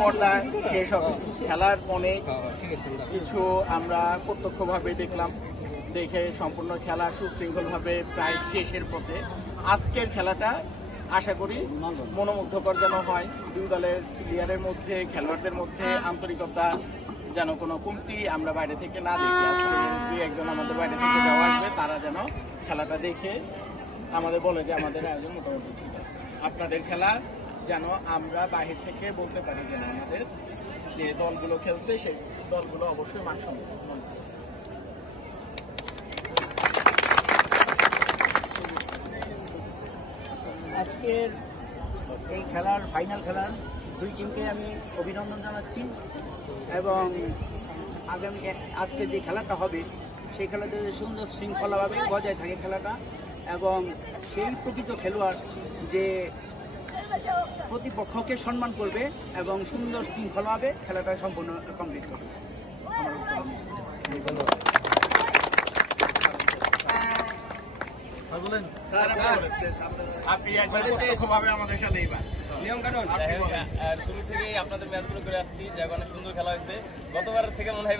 পর্দা শেষ হবে। খেলার অনেক কিছু আমরা প্রত্যক্ষভাবে দেখলাম, দেখে সম্পূর্ণ খেলা সুশৃঙ্খলভাবে প্রায় শেষের পথে। আজকের খেলাটা আশা করি মনোমুগ্ধকর যেন হয়, দুই দলের প্লেয়ারের মধ্যে, খেলোয়াড়দের মধ্যে আন্তরিকতা যেন কোনো কমতি আমরা বাইরে থেকে না দেখি। আজকে দুই একজন আমাদের বাইরে থেকে যাওয়া আসবে, তারা যেন খেলাটা দেখে আমাদের বলে যে আমাদের আয়োজন মোটামুটি ঠিক আছে। আপনাদের খেলা যেন আমরা বাহির থেকে বলতে পারি যে আমাদের যে দলগুলো খেলছে সেই দলগুলো অবশ্যই মানসম্মত। আজকের এই খেলার ফাইনাল খেলার দুই টিমকে আমি অভিনন্দন জানাচ্ছি এবং আগামী আজকে যে খেলাটা হবে সেই খেলাতে সুন্দর শৃঙ্খলাভাবে বজায় থাকে খেলাটা এবং সেই প্রকৃত খেলোয়াড় যে প্রতিপক্ষকে সম্মান করবে এবং সুন্দর শৃঙ্খলাভাবে খেলাটা সম্পূর্ণ কমপ্লিট করবে। আপনি একবার প্রত্যক্ষভাবে আমাদের সাথে এইবার নিয়ম কানুন শুরু থেকেই আপনাদের ম্যাচগুলো করে আসছি, যে অনেক সুন্দর খেলা হয়েছে। গতবারের থেকে মনে হয়